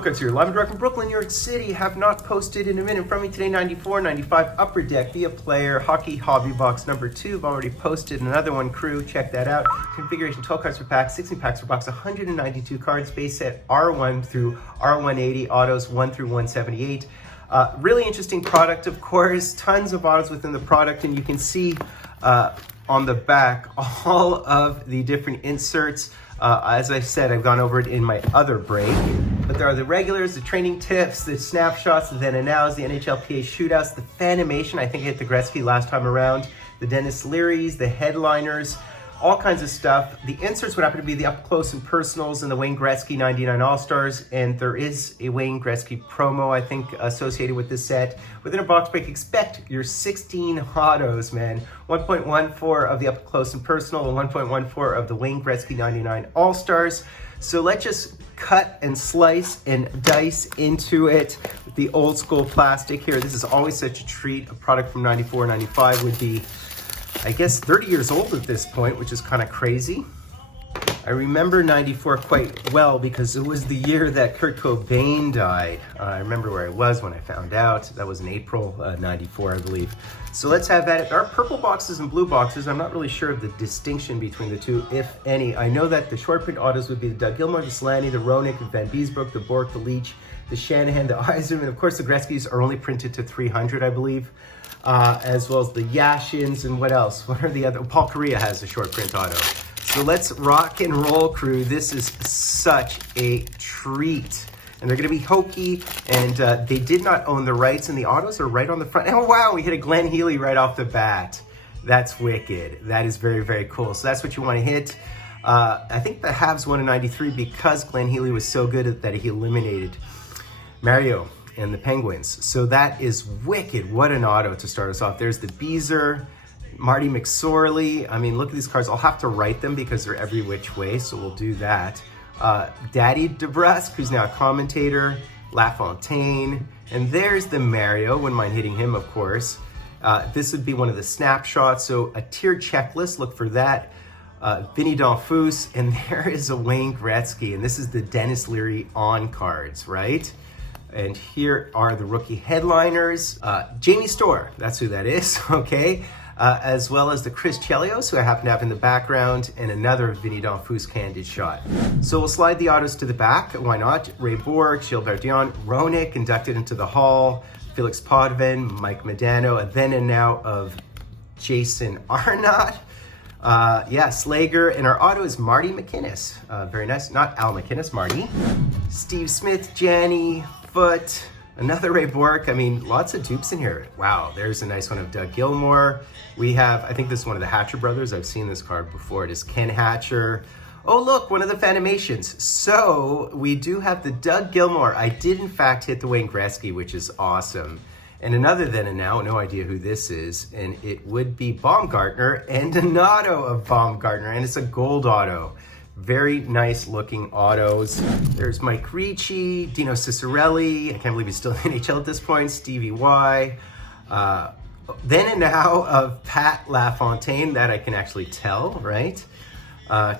Fultoncards here, live and direct from Brooklyn, New York City. Have not posted in a minute. From me today, 94, 95 Upper Deck, Be a Player, Hockey Hobby Box number 2. I've already posted another one, crew, check that out. Configuration, 12 cards per pack, 16 packs per box, 192 cards, base set R1 through R180, autos 1 through 178. Really interesting product, of course, tons of autos within the product, and you can see on the back all of the different inserts. As I said, I've gone over it in my other break, but there are the regulars, the training tips, the snapshots, the then and nows, the NHLPA shootouts, the Fanimation, I think I hit the Gretzky last time around, the Dennis Learys, the headliners, all kinds of stuff. The inserts would happen to be the up close and personals and the Wayne Gretzky 99 All-Stars, and there is a Wayne Gretzky promo, I think, associated with this set. Within a box break, expect your 16 autos, man. 1.14 of the up close and personal and 1.14 of the Wayne Gretzky 99 All-Stars. So let's just cut and slice and dice into it with the old school plastic here. This is always such a treat. A product from 94, 95 would be, I guess, 30 years old at this point, which is kind of crazy. I remember 94 quite well because it was the year that Kurt Cobain died. I remember where I was when I found out. That was in April 94, I believe. So let's have at it. There are purple boxes and blue boxes. I'm not really sure of the distinction between the two, if any. I know that the short print autos would be the Doug Gilmour, the Slaney, the Roenick, the Van Beesbrook, the Bork, the Leach, the Shanahan, the Eisner, and of course the Gretzkys are only printed to 300, I believe. As well as the Yashins, and what else? What are the other? Paul Kariya has a short print auto. So let's rock and roll, crew. This is such a treat. And they're gonna be hokey, and they did not own the rights, and the autos are right on the front. Oh wow, we hit a Glenn Healy right off the bat. That's wicked. That is very, very cool. So that's what you wanna hit. I think the Habs won in 93 because Glenn Healy was so good that he eliminated Mario and the Penguins. So that is wicked. What an auto to start us off. There's the Beezer, Marty McSorley. I mean, look at these cards. I'll have to write them because they're every which way, so we'll do that. Daddy DeBrusque, who's now a commentator, LaFontaine, and there's the Mario. Wouldn't mind hitting him, of course. This would be one of the snapshots, so a tiered checklist, look for that. Vinny Donfus, and there is a Wayne Gretzky, and this is the Dennis Leary on cards, right? And here are the rookie headliners. Jamie Storr, that's who that is, okay? As well as the Chris Chelios, who I happen to have in the background, and another Vinny Donfus candid shot. So we'll slide the autos to the back, why not? Ray Bork, Gilbert Dion, Roenick inducted into the Hall, Felix Potvin, Mike Modano, a then and now of Jason Arnott. Slager, and our auto is Marty McInnes. Very nice, not Al McInnes, Marty. Steve Smith, Janny, Foot, another Ray Bork. I mean, lots of dupes in here. Wow, there's a nice one of Doug Gilmour. We have, I think this is one of the Hatcher brothers. I've seen this card before. It is Ken Hatcher. Oh, look, one of the Fanimations. So we do have the Doug Gilmour. I did, in fact, hit the Wayne Gretzky, which is awesome. And another then and now, no idea who this is, and it would be Baumgartner, and an auto of Baumgartner, and it's a gold auto. Very nice looking autos. There's Mike Ricci, Dino Ciccarelli, I can't believe he's still in the NHL at this point, Stevie Y. Then and now of Pat LaFontaine, that I can actually tell, right?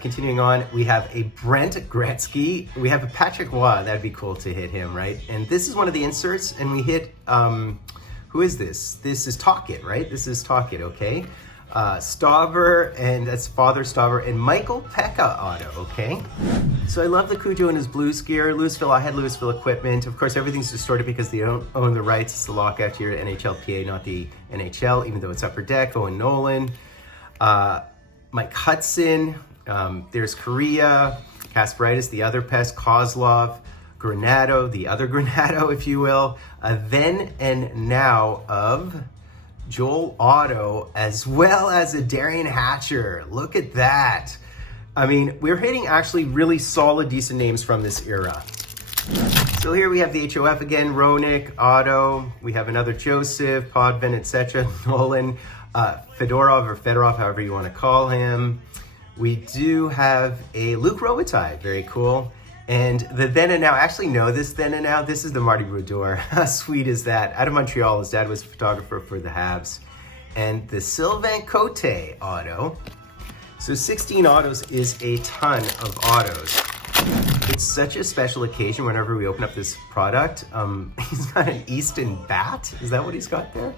Continuing on, we have a Brent Gretzky. We have a Patrick Waugh, that'd be cool to hit him, right? And this is one of the inserts, and we hit, who is this? This is Tocchet, right? This is Tocchet, okay? Stauber, and that's Father Stauber, and Michael Pekka auto, okay? So I love the Cujo in his Blues gear. Louisville, I had Louisville equipment. Of course, everything's distorted because they don't own the rights. It's the lockout here at NHLPA, not the NHL, even though it's Upper Deck. Owen Nolan, Mike Hudson, there's Kariya, Kasperitis, the other pest, Kozlov, Granado, the other Granado, if you will, a then and now of Joel Otto, as well as a Darian Hatcher. Look at that. I mean, we're hitting actually really solid, decent names from this era. So here we have the HOF again, Roenick, Otto. We have another Joseph, Potvin, etc., Nolan, Fedorov, or Fedorov, however you want to call him. We do have a Luke Robitaille, very cool. And the then and now, actually no, this then and now, this is the Marty Brodeur. How sweet is that? Out of Montreal, his dad was a photographer for the Habs. And the Sylvain Cote auto. So 16 autos is a ton of autos. It's such a special occasion whenever we open up this product. He's got an Easton bat. Is that what he's got there?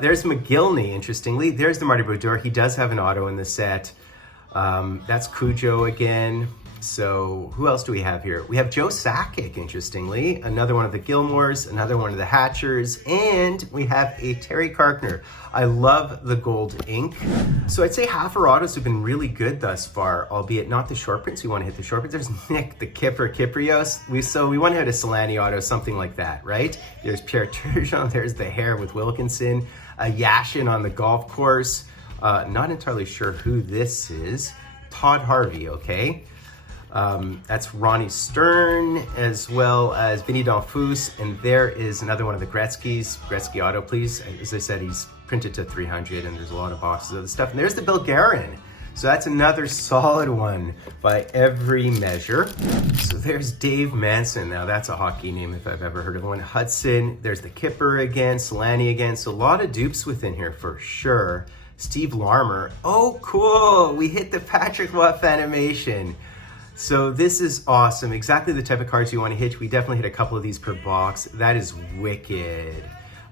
There's McGillney, interestingly. There's the Marty Brodeur. He does have an auto in the set. That's Cujo again. So who else do we have here? We have Joe Sakic, interestingly. Another one of the Gilmores, another one of the Hatchers, and we have a Terry Karkner. I love the gold ink. So I'd say half our autos have been really good thus far, albeit not the short prints. We want to hit the short prints. There's Nick, the Kipper, Kiprios. We want to hit a Solani auto, something like that, right? There's Pierre Turgeon, there's the hair with Wilkinson, a Yashin on the golf course. Not entirely sure who this is. Todd Harvey, okay? That's Ronnie Stern, as well as Vinny Donfus, and there is another one of the Gretzky's. Gretzky auto, please. As I said, he's printed to 300, and there's a lot of boxes of the stuff. And there's the Bill Guerin. So that's another solid one by every measure. So there's Dave Manson. Now that's a hockey name if I've ever heard of one. Hudson. There's the Kipper again, Solani again. So a lot of dupes within here for sure. Steve Larmer. Oh, cool. We hit the Patrick Waugh animation. So this is awesome. Exactly the type of cards you want to hit. We definitely hit a couple of these per box. That is wicked.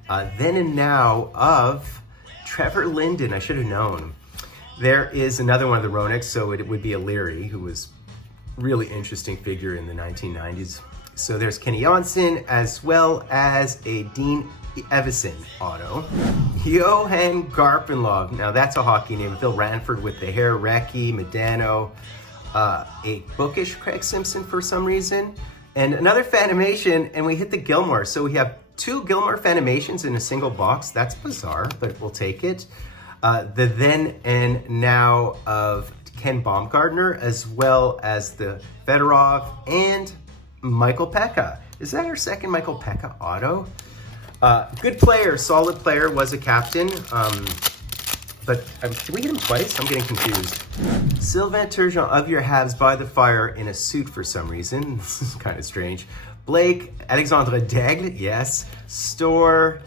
Then and now of Trevor Linden. I should have known. There is another one of the Ronix, so it would be a Leary, who was really interesting figure in the 1990s. So there's Kenny Johnson, as well as a Dean Evison auto. Johan Garpenlov. Now that's a hockey name. Bill Ranford with the hair, Recchi, Medano. A bookish Craig Simpson for some reason, and another Fanimation, and we hit the Gilmore. So we have two Gilmore Fanimations in a single box. That's bizarre, but we'll take it. The then and now of Ken Baumgartner, as well as the Fedorov and Michael Pekka. Is that our second Michael Pekka auto? Good player, solid player, was a captain. But did we hit him twice? I'm getting confused. Sylvain Turgeon of your Habs by the fire in a suit for some reason. This is kind of strange. Blake, Alexandre Daigle, yes. Store,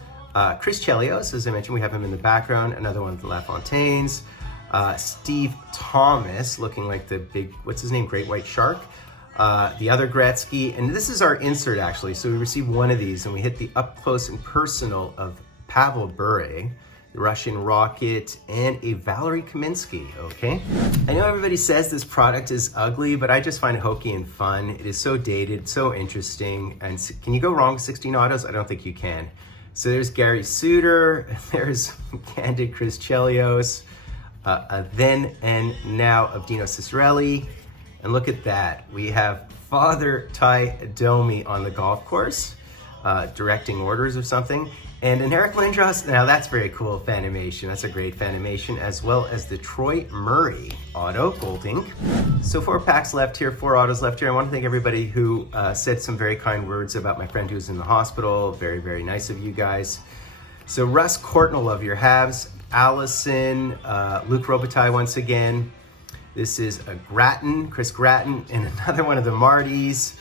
Chris Chelios, as I mentioned, we have him in the background. Another one of the LaFontaines. Steve Thomas, looking like the big, what's his name, Great White Shark. The other Gretzky, and this is our insert actually. So we received one of these and we hit the up close and personal of Pavel Bure, the Russian Rocket, and a Valerie Kaminsky, okay? I know everybody says this product is ugly, but I just find it hokey and fun. It is so dated, so interesting, and can you go wrong with 16 autos? I don't think you can. So there's Gary Suter, there's Candid Chris Chelios, then and now of Dino Ciccarelli, and look at that. We have Father Ty Domi on the golf course, directing orders or something. And an Eric Lindros, now that's very cool Fanimation. That's a great Fanimation, as well as the Troy Murray auto, gold ink. So 4 packs left here, 4 autos left here. I want to thank everybody who said some very kind words about my friend who's in the hospital. Very, very nice of you guys. So Russ Courtnall of your Habs, Allison, Luke Robitaille once again. This is a Grattan, Chris Grattan, and another one of the Martys,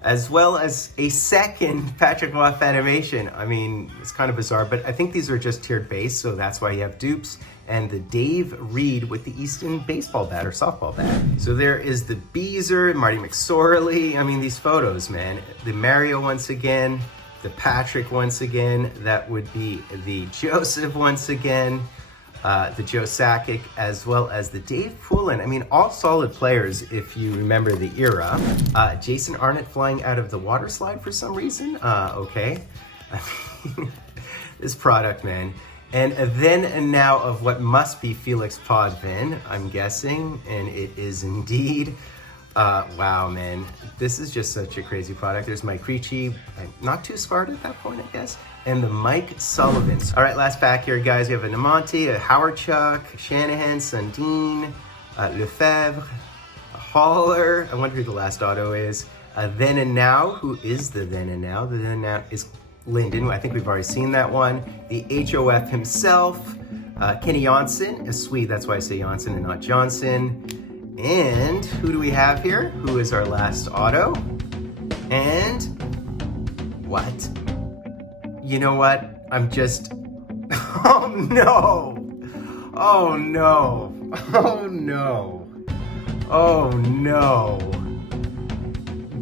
as well as a second Patrick Waugh Fanimation. I mean, it's kind of bizarre, but I think these are just tiered base, so that's why you have dupes. And the Dave Reed with the Easton baseball bat or softball bat. So there is the Beezer, Marty McSorley. I mean, these photos, man. The Mario once again, the Patrick once again, that would be the Joseph once again, the Joe Sakic, as well as the Dave Poulin. I mean, all solid players if you remember the era. Jason Arnott flying out of the water slide for some reason. Okay. I mean, this product, man. And then and now of what must be Felix Potvin, I'm guessing, and it is indeed. Wow, man. This is just such a crazy product. There's Mike Ricci, not too scarred at that point, I guess. And the Mike Sullivans. All right, last pack here, guys. We have a Namonte, a Howard Chuck, Shanahan, Sundin, Lefebvre, a Haller. I wonder who the last auto is. Then and Now. Who is the Then and Now? The Then and Now is Linden. I think we've already seen that one. The HOF himself, Kenny Johnson, a Swede. That's why I say Johnson and not Johnson. And who do we have here? Who is our last auto? And what? You know what? I'm just, oh no. Oh no. Oh no. Oh no.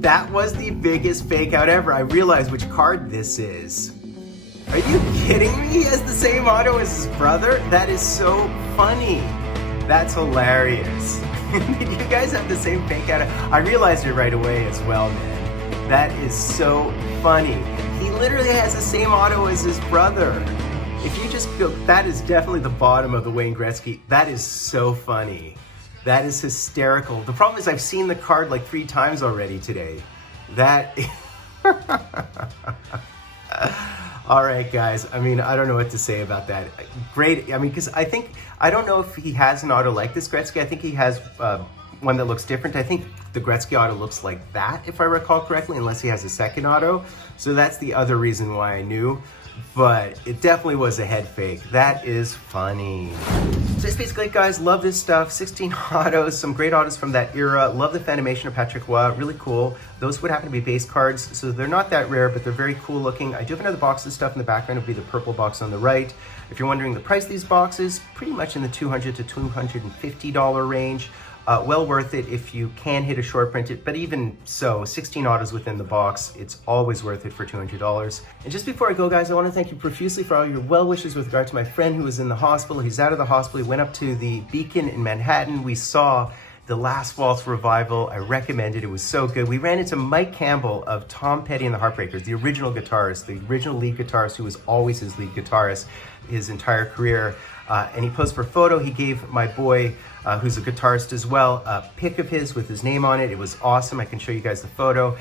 That was the biggest fake out ever. I realized which card this is. Are you kidding me? He has the same auto as his brother? That is so funny. That's hilarious. Did you guys have the same fake out? I realized it right away as well, man. That is so funny. He literally has the same auto as his brother. If you just go, that is definitely the bottom of the Wayne Gretzky. That is so funny. That is hysterical. The problem is I've seen the card like 3 times already today. That. All right, guys. I mean, I don't know what to say about that. Great. I mean, because I don't know if he has an auto like this Gretzky. I think he has one that looks different. I think the Gretzky auto looks like that, if I recall correctly, unless he has a second auto. So that's the other reason why I knew. But it definitely was a head fake. That is funny. So that's basically it, guys. Love this stuff. 16 autos, some great autos from that era. Love the Fanimation of Patrick Roy, really cool. Those would happen to be base cards, so they're not that rare, but they're very cool looking. I do have another box of stuff in the background. It'll be the purple box on the right. If you're wondering the price of these boxes, pretty much in the $200 to $250 range. Well worth it if you can hit a short print, but even so, 16 autos within the box, it's always worth it for $200. And just before I go, guys, I want to thank you profusely for all your well wishes with regard to my friend who was in the hospital. He's out of the hospital. He went up to the Beacon in Manhattan. We saw the Last Waltz revival. I recommend it. It was so good. We ran into Mike Campbell of Tom Petty and the Heartbreakers, the original guitarist, the original lead guitarist who was always his lead guitarist his entire career. And he posed for a photo. He gave my boy, who's a guitarist as well, a pic of his with his name on it. It was awesome. I can show you guys the photo.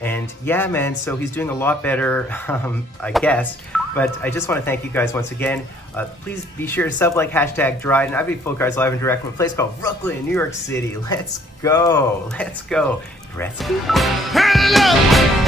And yeah, man, so he's doing a lot better, I guess. But I just want to thank you guys once again. Please be sure to sub, like, hashtag Dryden. I'll be Fultoncards live and direct from a place called Brooklyn, New York City. Let's go. Let's go. Gretzky? Hello!